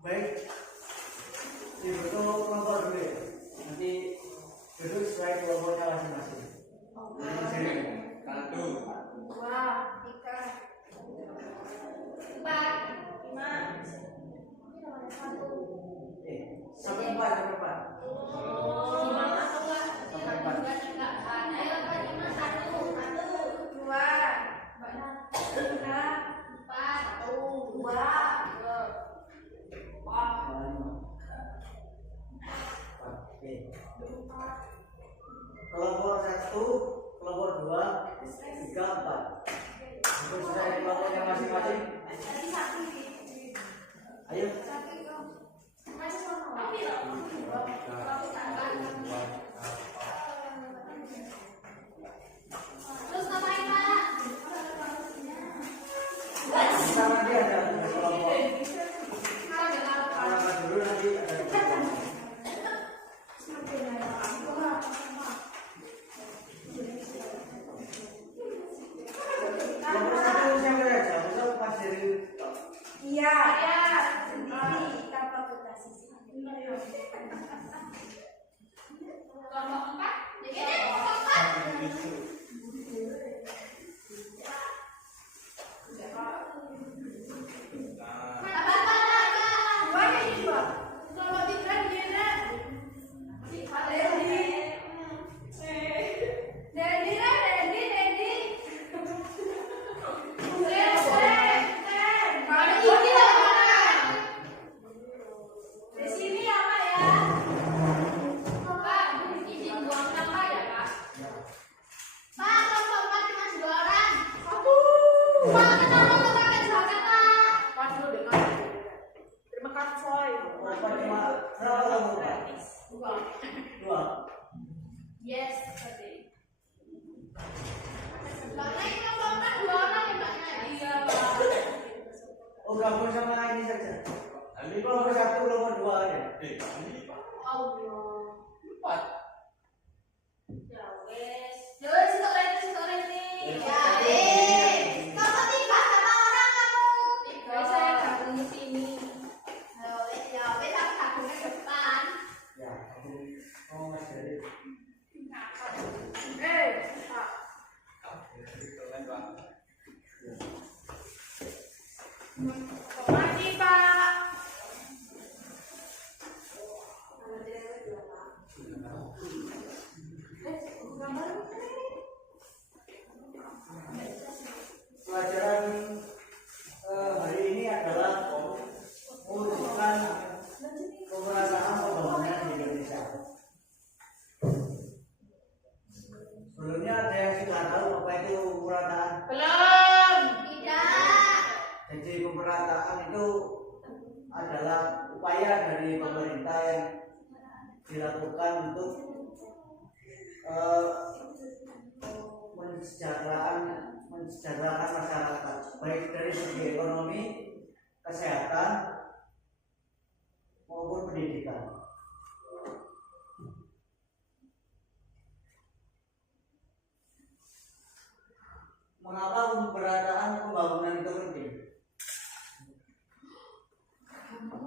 Baik, dibentuk kelompok dulu ya. Nanti duduk sesuai kelompoknya masing-masing. Satu, dua, tiga, empat, lima, satu. Sampai empat. Gimana tuh lah? Ayo kan lima, satu, dua, tiga, empat, dua. Oke. Kelompok 1, kelompok 2, 3, 4. Untuk sudah di kelompoknya masing-masing. Ayo. Terus ngapain, Pak? Kita nanti ada kelompok. Kalau dulu nanti ada kelompok. Kelompok 1 siapa aja? Besok Mas Dery. Iya, sendiri tanpa kekasih. Kelompok 4? Jadi kelompok 4. Yes, tadi. Karena ini kelompok 2 orang ya, Mbak. Iya, Pak. Oh, gabung sama ini saja. Ini kelompok 1, kelompok 2 ya. Allah. 4. Ya wes. Ya wes, situ nih. Ya wes. Kelompok 3 sama orang kamu. Guys, saya gabung di sini. Ya wes, aku gabungnya depan. Ya, oh Mas Dery. Pak. Makasih, Pak. Pelajaran hari ini adalah merujukan pemerataan pembangunan di Indonesia. Sebelumnya ada yang sudah tahu apa itu pemerataan? Belum. Tidak. Jadi pemerataan itu adalah upaya dari pemerintah yang dilakukan untuk mensejahterakan masyarakat, baik dari segi ekonomi, kesehatan maupun pendidikan. Mengapa pemerataan pembangunan itu penting?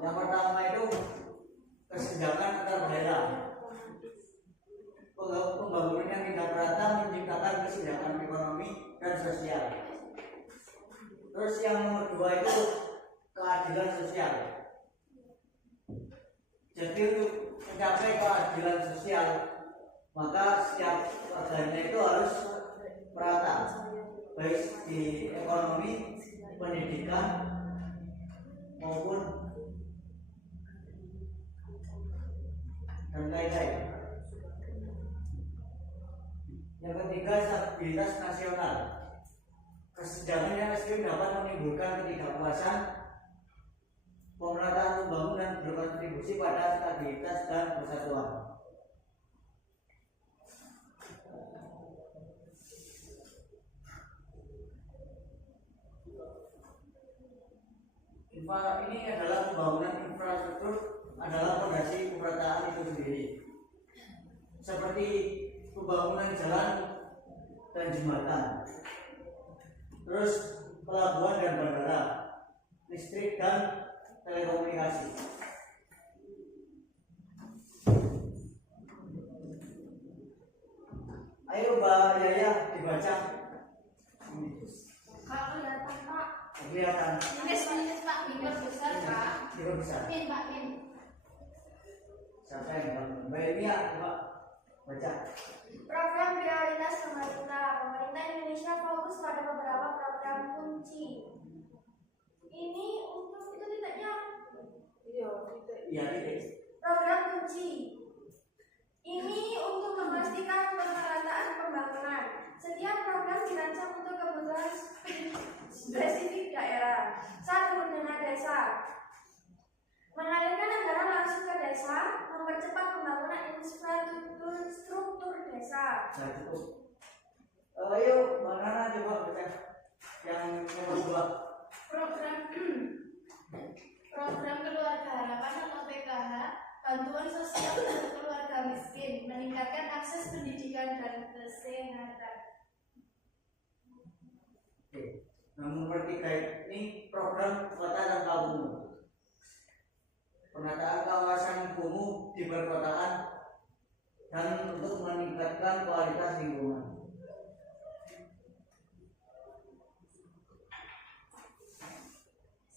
Yang pertama itu kesenjangan antar daerah. Pembangunan yang tidak merata menciptakan kesenjangan ekonomi dan sosial. Terus yang nomor 2 itu keadilan sosial. Jadi untuk mencapai keadilan sosial, maka setiap warganya itu harus merata, baik di ekonomi, pendidikan maupun dan lain-lain. Yang ketiga, stabilitas nasional. Kesenjangan yang ekstrim dapat menimbulkan ketidakpuasan. Pemerataan pembangunan berkontribusi pada stabilitas dan persatuan. Ini adalah pembangunan infrastruktur adalah fondasi pemerataan itu sendiri. Seperti pembangunan jalan dan jembatan, terus pelabuhan dan bandara, listrik dan telekomunikasi. Ayo Mbak Yaya dibaca. Kak kelihatan Pak. Kelihatan. Minus Pak, minus besar Pak. Tidak bisa. Min Pak, min. Siapa yang Mbak Yaya coba baca. Program prioritas pemerintah. Pemerintah Indonesia fokus pada beberapa program kunci. Ini untuk itu tidaknya. Iya, titik. Program kunci. Ini untuk memastikan pemerataan pembangunan. Setiap program dirancang untuk kebutuhan spesifik daerah. 1. Dana desa. Mengalirkan anggaran langsung ke desa, mempercepat pembangunan infrastruktur desa. Nah, cukup. Ayo, Mbak Nana coba baca yang nomor 2. Program Keluarga Harapan atau PKH, bantuan sosial untuk keluarga miskin, meningkatkan akses pendidikan dan kesehatan. Oke. Nomor 3 ini program kota dan kampung. Penataan kawasan kumuh di perkotaan dan untuk meningkatkan kualitas lingkungan.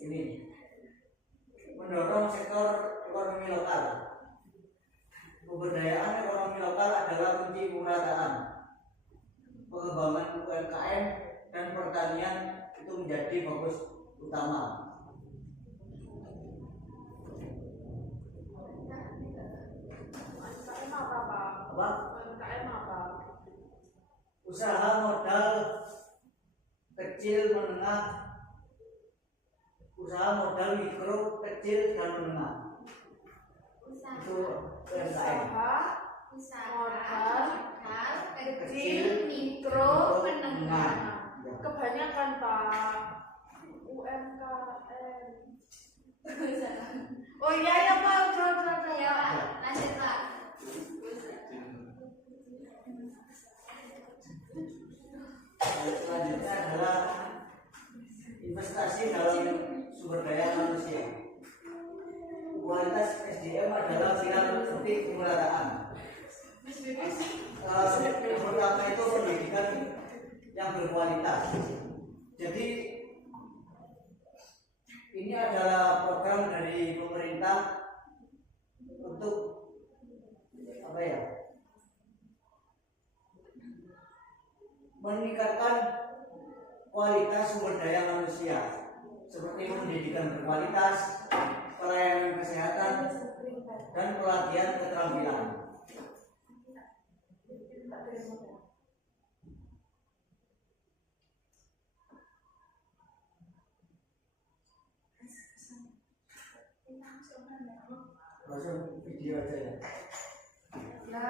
Ini mendorong sektor ekonomi lokal. Pemberdayaan ekonomi lokal adalah kunci pemerataan. Pengembangan UMKM dan pertanian itu menjadi fokus utama. Apa? Usaha modal kecil menengah, usaha modal mikro kecil dan menengah. Itu UMKM. Usaha kecil, mikro, menengah. Kebanyakan Pak UMKM. Oh iya ya Pak, udah Ya Pak, lanjut Pak. Selanjutnya adalah investasi dalam sumber daya manusia. Kualitas SDM adalah pilar penting pemerataan. Yang pertama itu pendidikan yang berkualitas. Jadi ini adalah program dari pemerintah untuk apa ya? Meningkatkan kualitas sumber daya manusia seperti pendidikan berkualitas, pelayanan kesehatan, dan pelatihan keterampilan. Langsung video aja ya. Ya.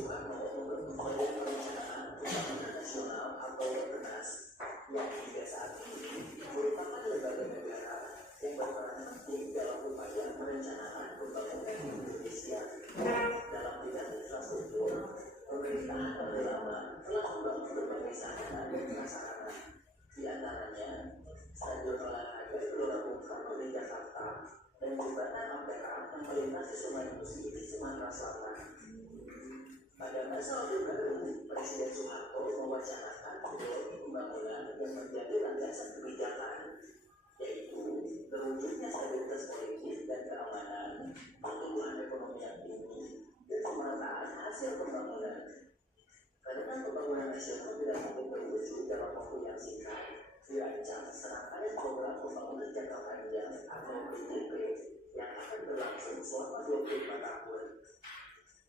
Soekarno membentuk Badan Perencanaan Pembangunan Nasional atau Bappenas yang hingga saat ini merupakan lembaga negara yang berperan penting dalam upaya perencanaan pembangunan di Indonesia. Dalam bidang infrastruktur, pemerintahan Orde Lama telah membangun berbagai sarana dan prasarana, di antaranya Stadion Olahraga Gelora Bung Karno di Jakarta dan jembatan Ampera yang melintasi Sungai Musi di Sumatera Selatan. Pada masa Orde Baru, Presiden Soeharto mewacanakan ideologi pembangunan yang menjadi landasan kebijakan, yaitu terwujudnya stabilitas politik dan keamanan, pertumbuhan ekonomi yang tinggi, dan pemerataan hasil pembangunan. Karena pembangunan nasional tidak mungkin terwujud dalam waktu yang singkat, dirancang serangkaian program pembangunan jangka panjang atau PJP yang akan berlangsung selama 25 tahun.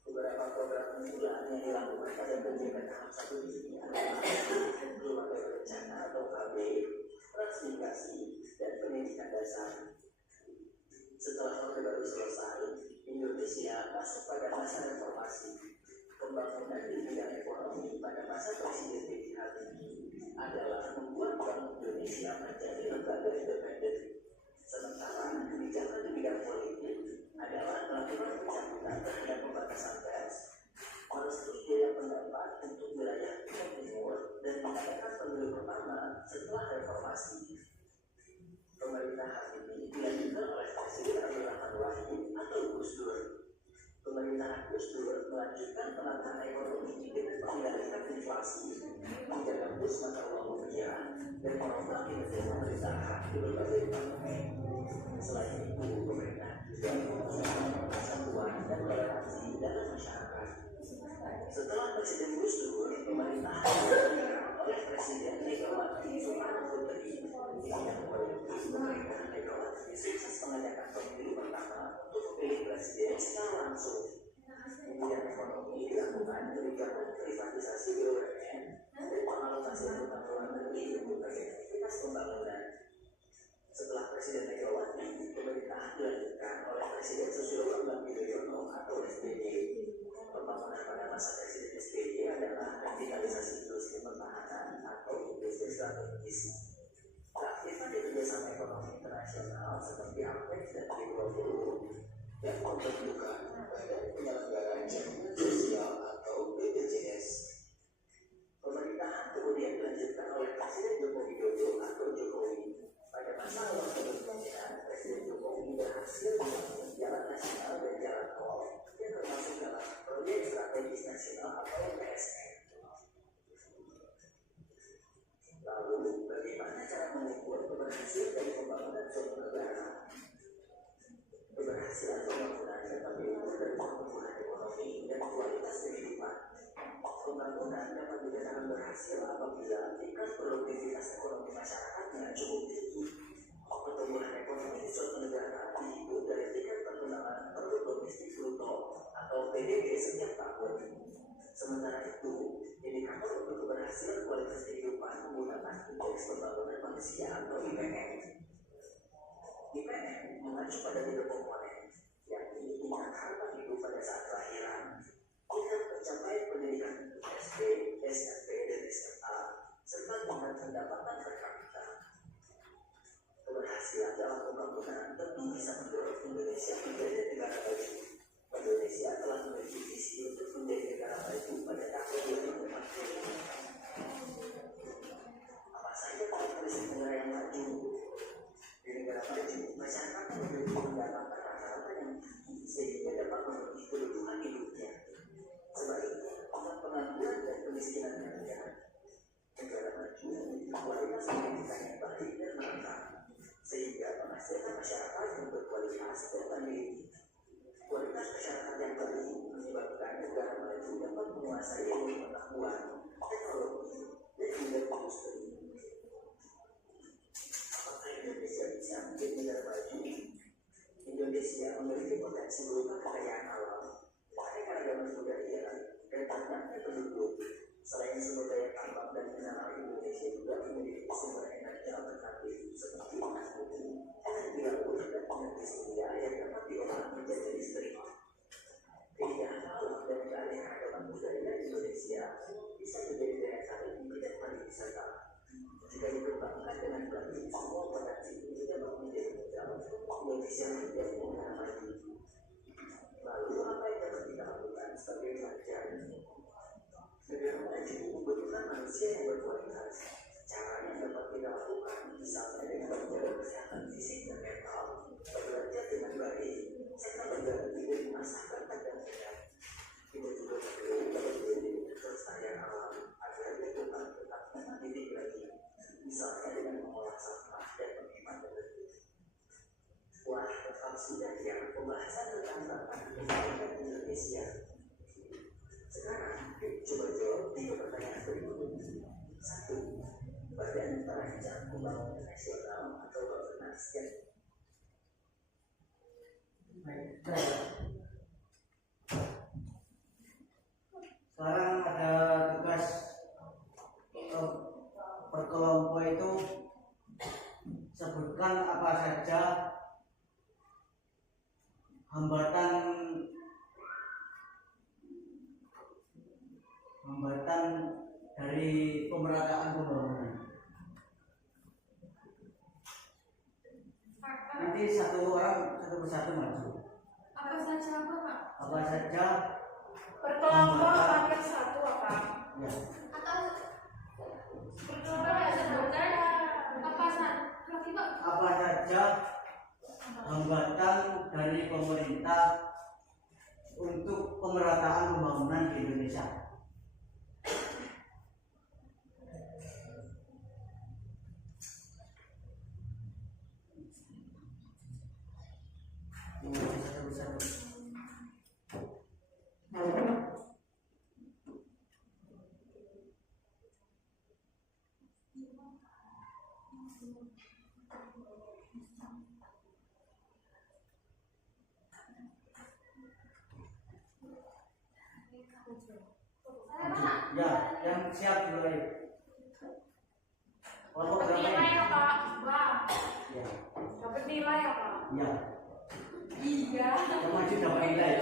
Beberapa program unggulan yang dilakukan pada PJP tahap 1 ini adalah keluarga berencana atau KB, transmigrasi, dan pendidikan dasar. Setelah Orde Baru selesai, Indonesia masuk pada masa reformasi. Pembangunan di bidang ekonomi pada masa Presiden B.J. Habibie adalah membuat Bank Indonesia menjadi lembaga independen. Sementara kebijakan di bidang politik adalah melakukan pencabutan terhadap pembatasan pers, merestui biaya pendapat untuk wilayah Timur dan mengadakan pemilu pertama setelah reformasi. Pemerintahan ini dilanjutkan oleh Presiden Abdurrahman Wahid atau Gus Dur. Pemerintahan Gus Dur melanjutkan penataan ekonomi dengan mengendalikan inflasi, menjaga kurs mata uang rupiah, dan merombak kinerja pemerintahan di berbagai departemen. Selain itu, pemerintahan juga mengusahakan persatuan dan toleransi dalam masyarakat. Setelah Presiden Gus Dur, pemerintahan dilanjutkan oleh Presiden Megawati Soekarno Putri. Di bidang politik, pemerintahan Megawati sukses mengadakan pemilu pertama untuk memilih presiden secara langsung. Di bidang ekonomi dilakukan kebijakan privatisasi BUMN dan pengalokasian utang luar negeri untuk aktivitas pembangunan. Setelah Presiden Megawati, pemerintahan dilanjutkan oleh Presiden Susilo Bambang Yudhoyono atau SBY. Pembangunan pada masa Presiden SBY adalah revitalisasi industri pertahanan atau industri strategis. Keaktifan di kerjasama ekonomi internasional seperti APEC dan G20 dan pembentukan Badan Penyelenggaraan Jaminan Sosial atau BPJS. Pemerintahan kemudian dilanjutkan oleh Presiden Joko Widodo atau Jokowi. Pada masa awal kepemimpinan, Presiden Jokowi berhasil membangun jalan nasional dan jalan tol yang termasuk dalam proyek strategis nasional atau PSN. Lalu, bagaimana cara mengukur keberhasilan dari pembangunan suatu negara? Keberhasilan pembangunan dapat diukur dari pertumbuhan ekonomi dan kualitas kehidupan. Pembangunan dapat dikatakan berhasil apabila tingkat produktivitas ekonomi masyarakatnya cukup tinggi. Pertumbuhan ekonomi di suatu negara dihitung dari tingkat pengembangan produk domestik bruto atau PDB setiap tahun. Sementara itu, indikator untuk keberhasilan kualitas kehidupan menggunakan indeks pembangunan manusia atau IPM. IPM mengacu pada 3 komponen, yakni tingkat harga hidup pada saat kelahiran, tingkat pencapaian pendidikan SD, SMP, dan SMA, serta tingkat pendapatan per kapita. Keberhasilan dalam pembangunan tentu bisa mendorong Indonesia menjadi negara maju. Indonesia telah memiliki visi untuk menjadi negara maju pada tahun 2040. Apa saja karakteristik negara yang maju? Di negara maju, masyarakat memiliki pendapatan rata-rata yang tinggi sehingga dapat memenuhi kebutuhan hidupnya. Sebaliknya, tingkat pengangguran dan kemiskinan yang rendah. Negara maju memiliki kualitas pendidikan yang baik dan merata, sehingga menghasilkan masyarakat yang berkualitas dan mandiri. Kualitas masyarakat yang baik menyebabkan negara maju dapat menguasai ilmu pengetahuan, teknologi, dan juga industri. Apakah Indonesia bisa menjadi negara maju? Indonesia memiliki potensi berupa kekayaan alam, keanekaragaman budaya, dan banyaknya penduduk. Selain sumber daya tambang dan mineral, Indonesia juga memiliki sumber energi alternatif seperti panas bumi, energi laut, dan energi surya yang dapat diolah menjadi listrik. Keindahan alam dan keanekaragaman budaya Dari perbankan dengan berarti semua potensi ini tidak menjadi modal yang bisa menjadi modal lagi. Lalu apa yang dapat kita lakukan sebagai pelajar? Dengan mengaji membutuhkan manusia yang berkualitas. Cara yang dapat kita lakukan misalnya dengan menjaga kesehatan fisik dan mental, belajar dengan baik, serta berganti dari masakan dan sehat. Kita juga perlu menjadi kelestarian alam agar lingkungan tetap mendidik lagi, misalnya dengan mengolah sampah dan menghemat energi. Wah, tetap sudah ya pembahasan tentang tantangan Indonesia. Sekarang, coba jawab 3 pertanyaan berikut. 1. Badan Perancang Pembangunan Nasional atau Bappenas yang sekarang ada tugas per kelompok itu, sebutkan apa saja hambatan dari pemerataan pembangunan. Nanti satu orang satu persatu maju. Apa saja apa Pak? Apa saja Berkelompok paket satu apa? ya, Atau Berkelompok ya sebutkan apa saja? Lagi Pak? apa saja hambatan dari pemerintah untuk pemerataan pembangunan di Indonesia. Ya, yang siap dulu ayo. Kelompok Dapat berapa nilai ini? ya Pak? Wah, Ya, dapat nilai ya Pak? ya. Iya. Yang maju dapat nilai.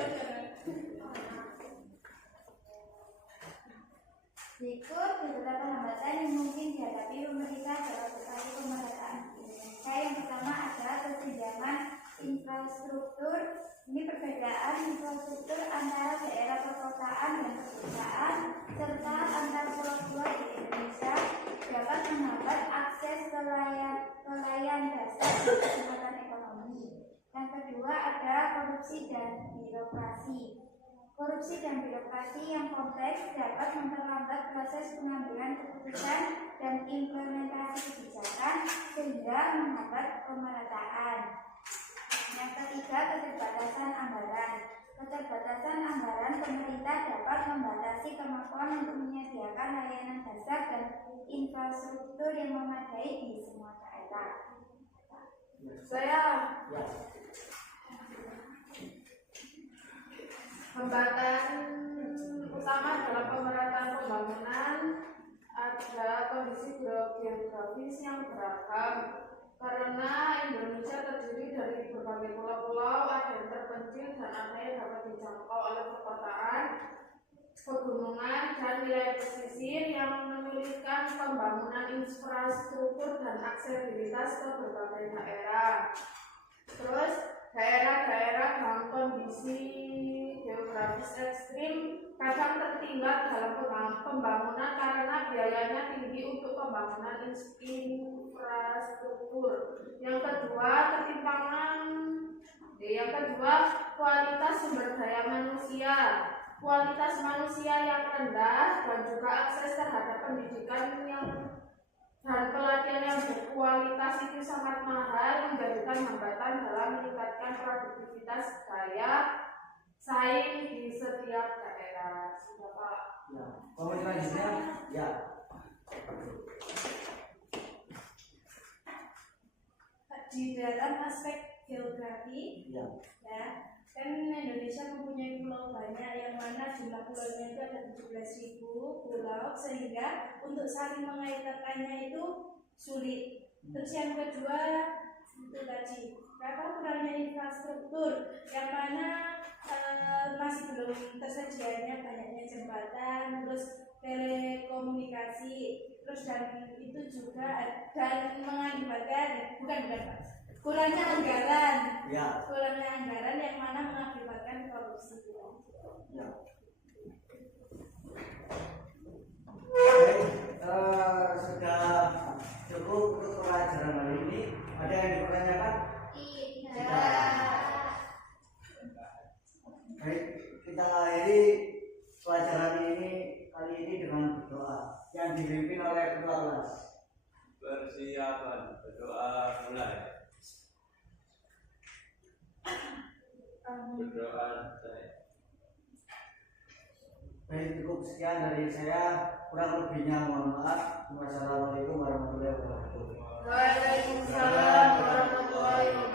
berikut beberapa hambatan yang mungkin dihadapi pemerintah dalam upaya pemerataan Indonesia. Yang pertama adalah kesenjangan infrastruktur. Ini perbedaan infrastruktur antara daerah perkotaan dan pedesaan serta antar pulau-pulau di Indonesia dapat menghambat akses ke layan dasar dan kesempatan ekonomi. Yang kedua adalah korupsi dan birokrasi. Korupsi dan birokrasi yang kompleks dapat memperlambat proses pengambilan keputusan dan implementasi kebijakan sehingga menghambat pemerataan. Yang ketiga, keterbatasan anggaran. Keterbatasan anggaran pemerintah dapat membatasi kemampuan untuk menyediakan layanan dasar dan infrastruktur yang memadai di semua daerah. Saya Ya, hambatan utama dalam pemerataan pembangunan ada kondisi geografis yang beragam karena Indonesia terdiri dari berbagai pulau-pulau, ada yang terpencil dan ada yang dapat dijangkau oleh perkotaan, pegunungan dan wilayah pesisir yang menyulitkan pembangunan infrastruktur dan aksesibilitas ke berbagai daerah. Terus daerah-daerah dalam kondisi geografis ekstrim kadang tertinggal dalam pembangunan karena biayanya tinggi untuk pembangunan infrastruktur. Yang kedua, kualitas sumber daya manusia. Kualitas manusia yang rendah dan juga akses terhadap pendidikan dan pelatihan yang berkualitas itu sangat mahal, menjadikan hambatan dalam meningkatkan produktivitas daya saing di setiap daerah. Sudah Pak. ya. Kelompok selanjutnya, ya. Di dalam aspek geografi, Ya. kan Indonesia mempunyai pulau banyak yang mana jumlah pulaunya itu ada 17.000 pulau, sehingga untuk saling mengaitkannya itu sulit. Terus yang kedua itu tadi kurangnya infrastruktur yang mana masih belum tersedianya banyaknya jembatan, terus telekomunikasi. Terus dan itu juga dan mengakibatkan bukan Pak, kurangnya anggaran. Ya. Kurangnya anggaran yang mana mengakibatkan korupsi. Ya. Baik, sudah cukup untuk pelajaran hari ini. Ada yang dipertanyakan? Baik, kita akhiri pelajaran ini kali ini dengan berdoa yang dipimpin oleh ketua kelas. Persiapan berdoa mulai. Berdoa saya. Baik, cukup sekian dari saya. Kurang lebihnya mohon maaf. Wassalamualaikum warahmatullahi wabarakatuh. Waalaikumsalam warahmatullahi wabarakatuh.